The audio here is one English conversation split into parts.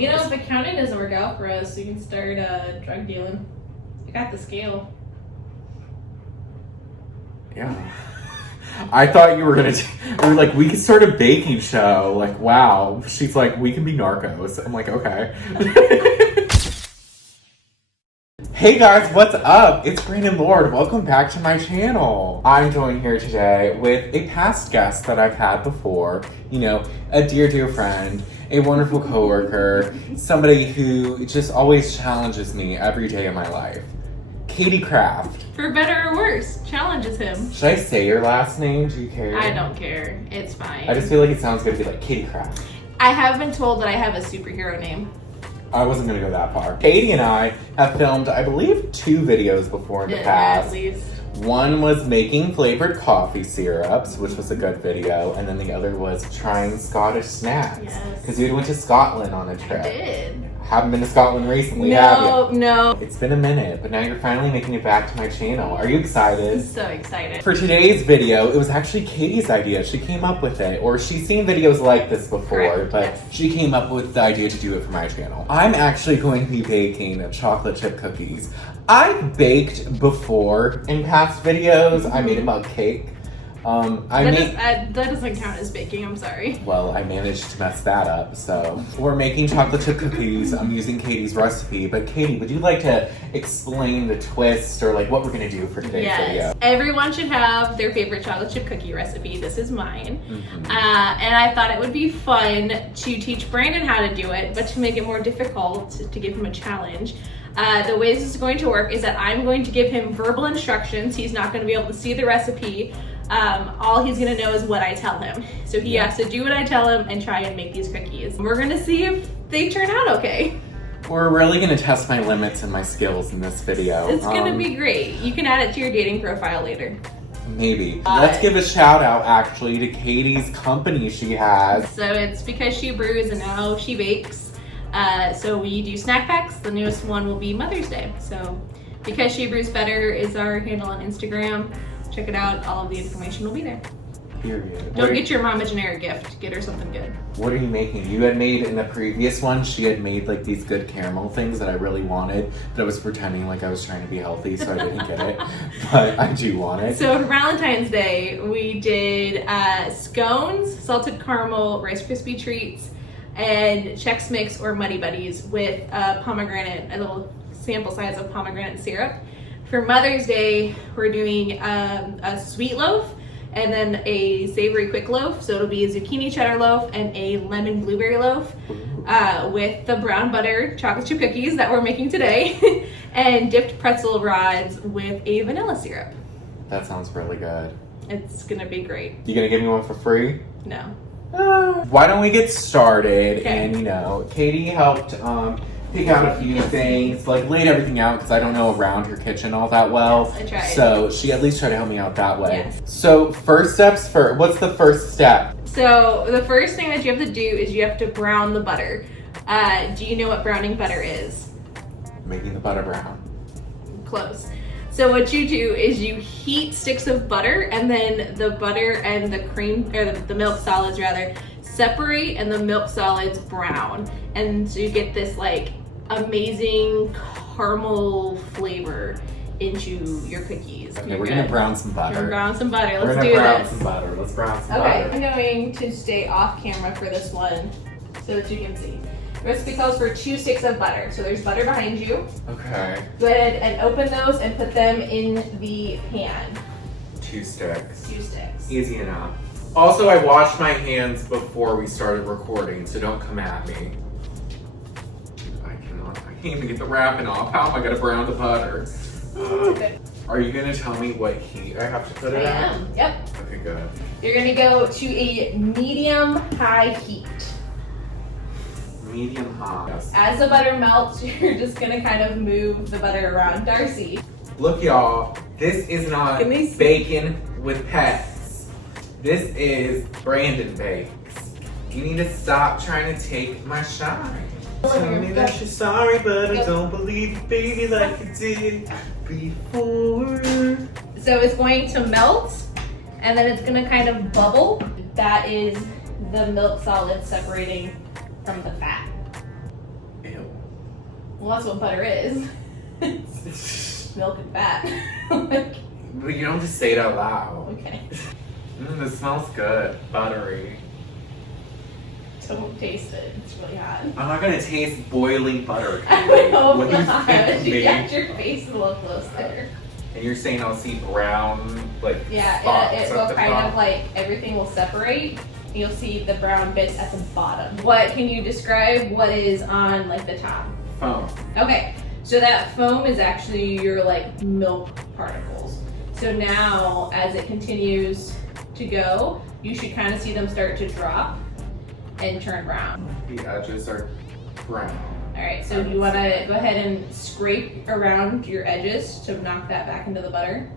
You know, if accounting doesn't work out for us, we can start drug dealing. I got the scale. Yeah. I thought you were gonna. We were like, we could start a baking show. Like, wow. She's like, we can be narcos. I'm like, okay. Hey guys, what's up? It's Brandon Lord. Welcome back to my channel. I'm joined here today with a past guest that I've had before. You know, a dear friend, a wonderful coworker, somebody who just always challenges me every day of my life. Katy Craft. For better or worse, challenges him. Should I say your last name? Do you care? I don't care. It's fine. I just feel like it sounds good to be like Katy Craft. I have been told that I have a superhero name. I wasn't gonna go that far. Katy and I have filmed, I believe, 2 videos before in the past. At least. One was making flavored coffee syrups, which was a good video, and then the other was trying Scottish snacks. Yes. Because we went to Scotland on a trip. I did. Haven't been to Scotland recently, have you? No. It's been a minute, but now you're finally making it back to my channel. Are you excited? I'm so excited. For today's video, it was actually Katy's idea. She came up with it, or she's seen videos like this before, Correct. but Yes. she came up with the idea to do it for my channel. I'm actually going to be baking chocolate chip cookies. I've baked before in past videos. I made a mug cake. That doesn't count as baking, I'm sorry. Well, I managed to mess that up, so. We're making chocolate chip cookies. I'm using Katy's recipe, but Katy, would you like to explain the twist or like what we're gonna do for today's video? Everyone should have their favorite chocolate chip cookie recipe. This is mine. And I thought it would be fun to teach Brandon how to do it, but to make it more difficult, to give him a challenge. The way this is going to work is that I'm going to give him verbal instructions. He's not going to be able to see the recipe. All he's going to know is what I tell him. So he has to do what I tell him and try and make these cookies. We're going to see if they turn out okay. We're really going to test my limits and my skills in this video. It's going to be great. You can add it to your dating profile later. Maybe. Let's give a shout out actually to Katy's company she has. So it's Because She Brews and Now She Bakes. So we do snack packs. The newest one will be Mother's Day. So Because She Brews Better is our handle on Instagram. Check it out. All of the information will be there. Period. Don't get your mom a generic gift. Get her something good. What are you making? You had made in the previous one, she had made like these good caramel things that I really wanted, but I was pretending like I was trying to be healthy, so I didn't get it. But I do want it. So for Valentine's Day, we did scones, salted caramel, Rice Krispie treats, and Chex Mix or Muddy Buddies with pomegranate, a little sample size of pomegranate syrup. For Mother's Day, we're doing a sweet loaf and then a savory quick loaf. So it'll be a zucchini cheddar loaf and a lemon blueberry loaf with the brown butter chocolate chip cookies that we're making today and dipped pretzel rods with a vanilla syrup. That sounds really good. It's gonna be great. You gonna give me one for free? No. Why don't we get started? Okay. And you know, Katy helped pick out a few things, like laid everything out because I don't know around her kitchen all that well. Yes, I tried. So she at least tried to help me out that way. Yes. So what's the first step? So the first thing that you have to do is you have to brown the butter. Do you know what browning butter is? Making the butter brown. Close. So what you do is you heat sticks of butter, and then the butter and the cream, or the milk solids rather, separate and the milk solids brown. And so you get this like amazing caramel flavor into your cookies. Okay, we're gonna brown some butter. We're gonna brown some butter. We're Let's gonna do brown this. some butter. Let's brown some Okay, butter. I'm going to stay off camera for this one so that you can see. The recipe calls for 2 sticks of butter. So there's butter behind you. Okay. Go ahead and open those and put them in the pan. 2 sticks. 2 sticks. Easy enough. Also, I washed my hands before we started recording, so don't come at me. I can't even get the wrapping off. How am I gonna brown the butter? Are you gonna tell me what heat I have to put it at? I am. Yep. Okay, good. You're gonna go to a medium-high heat. Medium hot. Yes. As the butter melts, you're just gonna kind of move the butter around. Darcy. Look, y'all, this is not Can they see? bacon with pets. This is Brandon Bakes. You need to stop trying to take my shine. Tell me that you're sorry, but I don't believe you, baby, like you did before. So it's going to melt, and then it's gonna kind of bubble. That is the milk solids separating from the fat. Well, that's what butter is. It's milk and fat. Like, But you don't just say it out loud. okay. This smells good. Buttery. Don't taste it. It's really hot. I'm not gonna taste boiling butter. I hope What do you not. think, You me? got your face a little closer. And you're saying I'll see brown, like, Yeah, spots it at will the kind top? of like everything will separate. You'll see the brown bits at the bottom. What can you describe what is on like the top? Foam. Okay, so that foam is actually your like milk particles. So now as it continues to go, you should kind of see them start to drop and turn brown. The edges are brown. All right, so you want to go ahead and scrape around your edges to knock that back into the butter.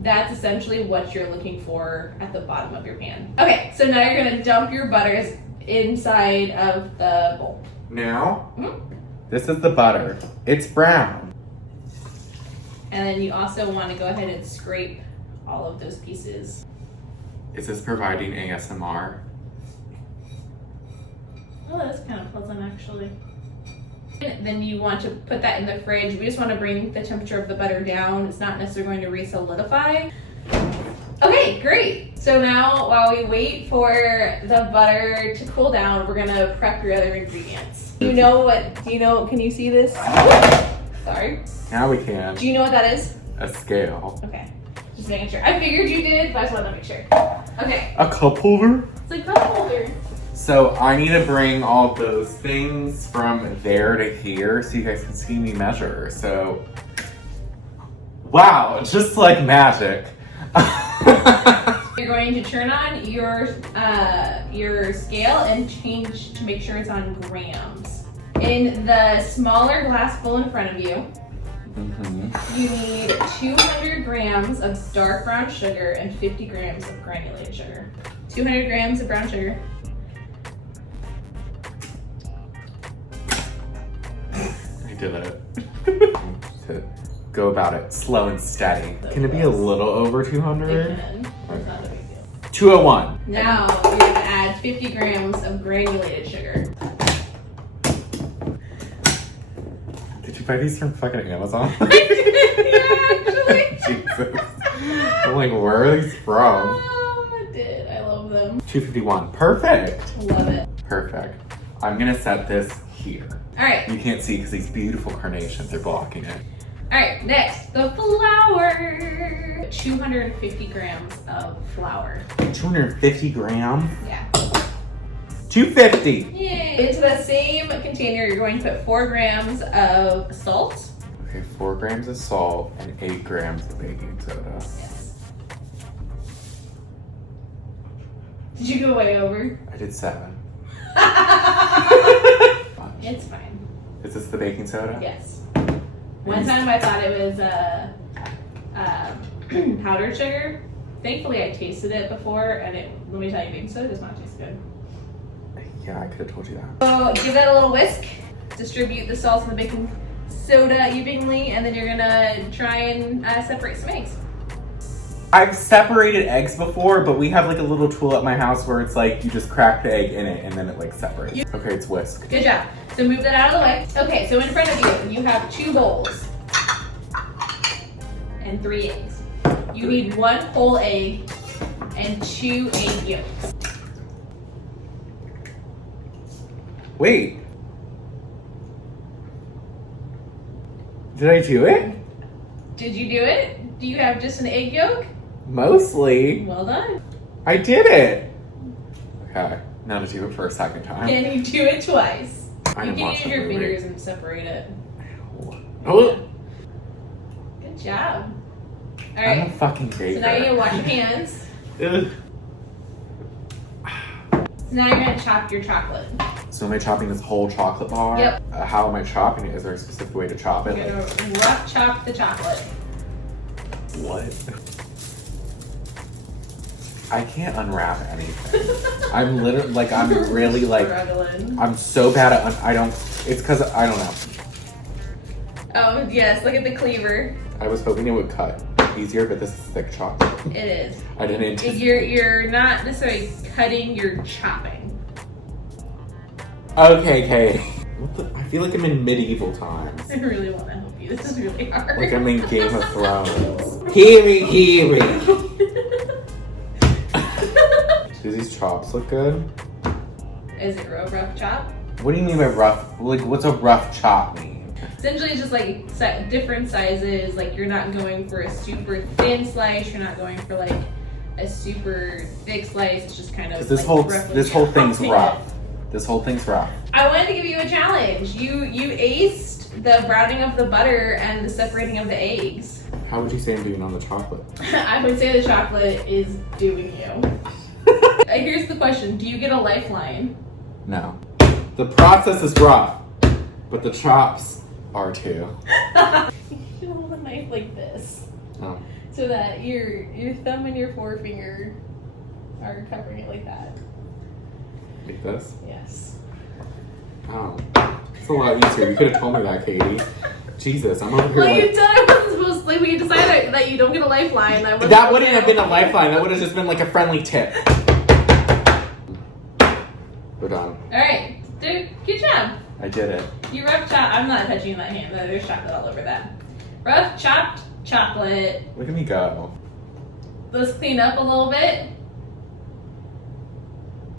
That's essentially what you're looking for at the bottom of your pan. Okay, so now you're gonna dump your butters inside of the bowl. Now, Mhm. this is the butter. It's brown. And then you also want to go ahead and scrape all of those pieces. Is this providing ASMR? Oh, that's kind of pleasant actually. Then you want to put that in the fridge. We just want to bring the temperature of the butter down. It's not necessarily going to re-solidify. Okay, great. So now while we wait for the butter to cool down, we're gonna prep your other ingredients. Do you know, can you see this? Sorry. Now we can. Do you know what that is? A scale. Okay, just making sure. I figured you did, but I just wanted to make sure. Okay, A cup holder? it's a cup holder. So I need to bring all those things from there to here so you guys can see me measure. So, wow, just like magic. You're going to turn on your scale and change to make sure it's on grams. In the smaller glass bowl in front of you, you need 200 grams of dark brown sugar and 50 grams of granulated sugar. 200 grams of brown sugar. I did it. To go about it slow and steady. Can it be a little over It 200? can. It's not a big deal. 201. Now you're gonna add 50 grams of granulated sugar. Did you buy these from fucking Amazon? Yeah, actually. Jesus. I'm like, where are these from? Oh, I did. I love them. 251. Perfect. Love it. Perfect. I'm gonna set this here. All right. You can't see because these beautiful carnations are blocking it. All right. Next, the flour. 250 grams of flour. 250 grams? Yeah. 250. Yay. Into the same container, you're going to put 4 grams of salt. Okay, 4 grams of salt and 8 grams of baking soda. Yes. Did you go way over? I did 7. It's fine. Is this the baking soda? Yes. One time I thought it was powdered sugar. Thankfully, I tasted it before, and let me tell you, baking soda does not taste good. Yeah, I could have told you that. So give that a little whisk. Distribute the salt and the baking soda evenly, and then you're gonna try and separate some eggs. I've separated eggs before, but we have like a little tool at my house where it's like you just crack the egg in it and then it like separates. Okay, it's whisk. Good job. So move that out of the way. Okay, so in front of you, you have 2 bowls and 3 eggs. You need 1 whole egg and 2 egg yolks. Wait. Did I do it? Did you do it? Do you have just an egg yolk? Mostly. Well done. I did it. Okay, now to do it for a second time. Can you do it twice? I You didn't can watch use the your movie. fingers and separate it. Oh, Good job. All I'm a right. fucking So baker. now you're gonna wash your hands. Ugh. So now you're gonna chop your chocolate. So am I chopping this whole chocolate bar? Yep. How am I chopping it? Is there a specific way to chop it? You're gonna rough chop the chocolate. What? I can't unwrap anything. I'm literally, like, I'm really, like, Struggling. I'm so bad at, it's because, I don't know. Oh yes, look at the cleaver. I was hoping it would cut easier, but this is thick chocolate. It is. I didn't anticipate. You're not necessarily cutting, you're chopping. Okay, Katy. What the? I feel like I'm in medieval times. I really want to help you. This is really hard. Like I'm in Game of Thrones. Hear me. Do these chops look good? Is it a rough chop? What do you mean by rough? Like, what's a rough chop mean? Essentially, it's just like different sizes. Like you're not going for a super thin slice. You're not going for like a super thick slice. It's just kind of. This like whole thing's chopping rough. it. This whole thing's rough. I wanted to give you a challenge. You aced the browning of the butter and the separating of the eggs. How would you say I'm doing on the chocolate? I would say the chocolate is doing you. Here's the question: do you get a lifeline? No. The process is rough, but the chops are too. You should hold the knife like this, Oh. so that your thumb and your forefinger are covering it like that. Like this? Yes. Oh. It's a lot easier. You could have told me that, Katie. Jesus, I'm over here Well, you like... told I wasn't supposed to, like, we decided that you don't get a lifeline. That wouldn't have been a lifeline. That would have just been like a friendly tip. We're done. Alright, dude, good job. I did it. You rough chop. I'm not touching that hand. There's chocolate all over that. Rough chopped chocolate. Look at me go. Let's clean up a little bit.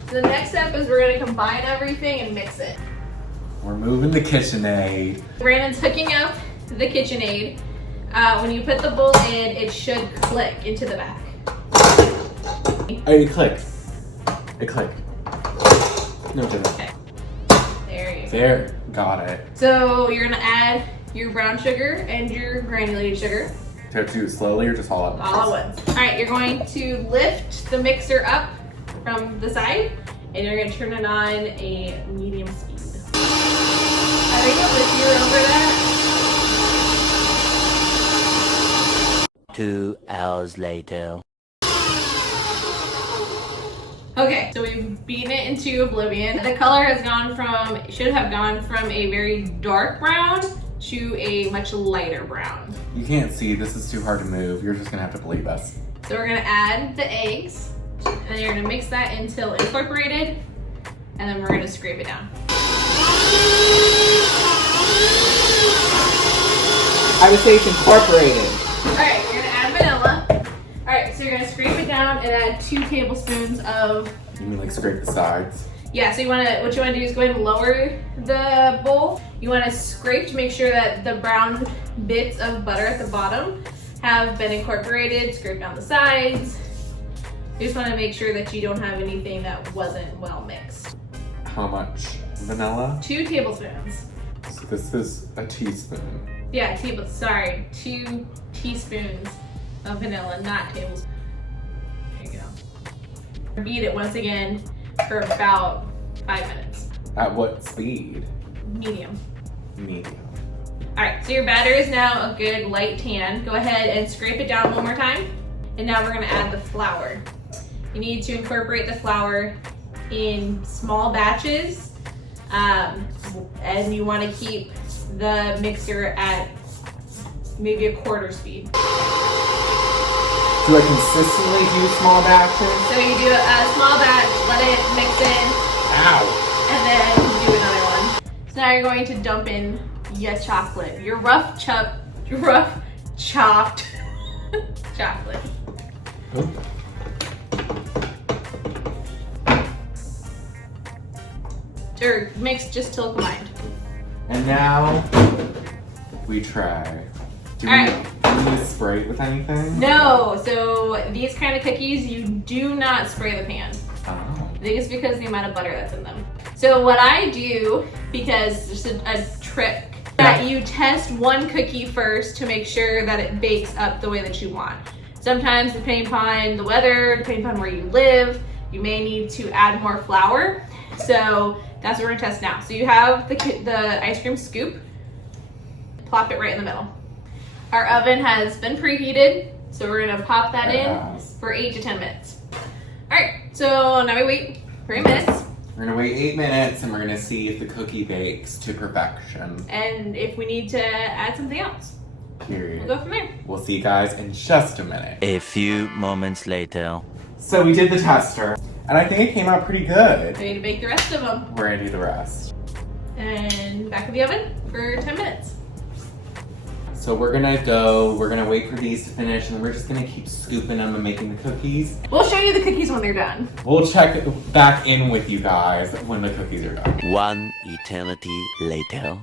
So the next step is we're going to combine everything and mix it. We're moving the KitchenAid. Brandon's hooking up the KitchenAid. When you put the bowl in, it should click into the back. It clicked. It clicked. No, it didn't. Okay. There you go. There. Got it. So you're going to add your brown sugar and your granulated sugar. Do I have to do it slowly or just all at once? All at once. All right, you're going to lift the mixer up from the side, and you're going to turn it on a medium speed. I think I'll lift you over that. 2 hours later. Okay, so we've beaten it into oblivion. The color has gone from, should have gone from a very dark brown to a much lighter brown. You can't see. This is too hard to move. You're just going to have to believe us. So we're going to add the eggs, and then you're going to mix that until incorporated, and then we're going to scrape it down. I would say it's incorporated. All right, you're going to add vanilla. All right, so you're going to scrape it down and add 2 tablespoons of... You mean like scrape the sides? Yeah, so what you want to do is go ahead and lower the bowl. You want to scrape to make sure that the brown bits of butter at the bottom have been incorporated. Scrape down the sides. You just want to make sure that you don't have anything that wasn't well mixed. How much vanilla? 2 tablespoons. So this is a teaspoon. Yeah, 2 teaspoons of vanilla, not tablespoons. There you go. Beat it once again for about 5 minutes. At what speed? Medium. Medium. All right, so your batter is now a good light tan. Go ahead and scrape it down one more time. And now we're gonna add the flour. You need to incorporate the flour in small batches. And you wanna keep the mixer at maybe a quarter speed. Do I consistently do small batches? So you do a small batch, let it mix in, Ow! and then do another one. So now you're going to dump in your chocolate, your rough chopped chocolate. Oop. Or mix just till combined. And now we try. Do All we right. need to spray it with anything? No, so these kind of cookies, you do not spray the pan. Oh. I think it's because of the amount of butter that's in them. So what I do, because there's a trick, that you test one cookie first to make sure that it bakes up the way that you want. Sometimes, depending upon the weather, depending upon where you live, you may need to add more flour. So that's what we're gonna test now. So you have the ice cream scoop, plop it right in the middle. Our oven has been preheated, so we're gonna pop that in for 8 to 10 minutes. All right, so now we wait for 8 minutes. We're gonna wait 8 minutes and we're gonna see if the cookie bakes to perfection. And if we need to add something else, Period. we'll go from there. We'll see you guys in just a minute. A few moments later. So we did the tester, and I think it came out pretty good. We need to bake the rest of them. We're gonna do the rest. And and back in the oven for 10 minutes. So we're gonna wait for these to finish, and then we're just gonna keep scooping them and making the cookies. We'll show you the cookies when they're done. We'll check back in with you guys when the cookies are done. One eternity later.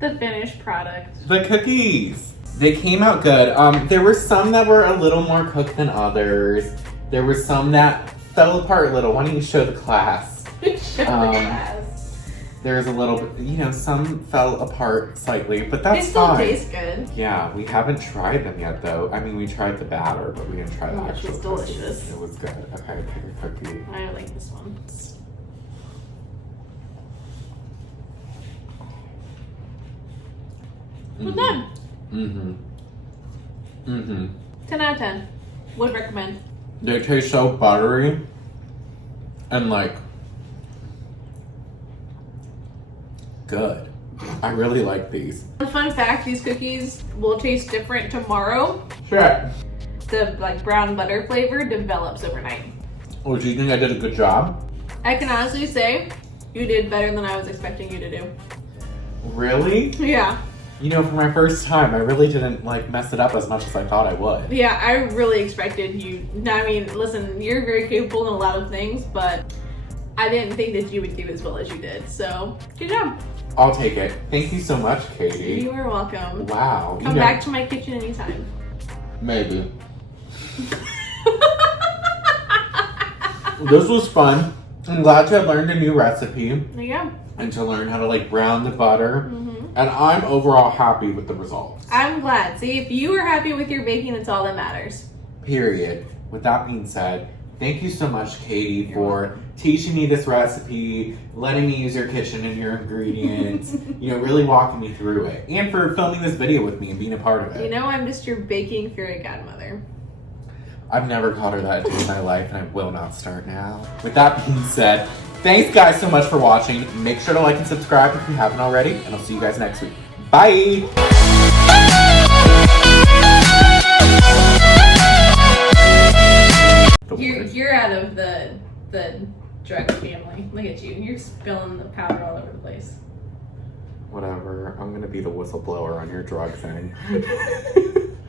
The finished product. The cookies! They came out good. There were some that were a little more cooked than others. There were some that fell apart a little. Why don't you show the class? Show the class. There's a little bit, you know, some fell apart slightly, but They that's still fine. taste good. Yeah, we haven't tried them yet though. I mean, we tried the batter, but we didn't try the Oh, actual it's cookies. delicious. It was good. Okay, pick a cookie. I like this one. Well done. Mm-hmm. Mm-hmm. 10 out of 10. Would recommend. They taste so buttery and like good. I really like these. Fun fact, these cookies will taste different tomorrow. Sure. The like brown butter flavor develops overnight. Oh, do you think I did a good job? I can honestly say you did better than I was expecting you to do. Really? Yeah. You know, for my first time, I really didn't like mess it up as much as I thought I would. Yeah, I really expected you. I mean, listen, you're very capable in a lot of things, but I didn't think that you would do as well as you did. So, good job. I'll take it. Thank you so much, Katie. You are welcome. Wow. Come back to my kitchen anytime. Maybe. This was fun. I'm glad to have learned a new recipe There you go. and to learn how to like brown the butter. Mm-hmm. And I'm overall happy with the results. I'm glad. See, if you are happy with your baking, that's all that matters. Period. With that being said, thank you so much, Katie, for teaching me this recipe, letting me use your kitchen and your ingredients, you know, really walking me through it, and for filming this video with me and being a part of it. You know, I'm just your baking fairy godmother. I've never called her that in my life, and I will not start now. With that being said, thanks guys so much for watching. Make sure to like and subscribe if you haven't already, and I'll see you guys next week. Bye! You're out of the drug family. Look at you. You're spilling the powder all over the place. Whatever. I'm gonna be the whistleblower on your drug thing.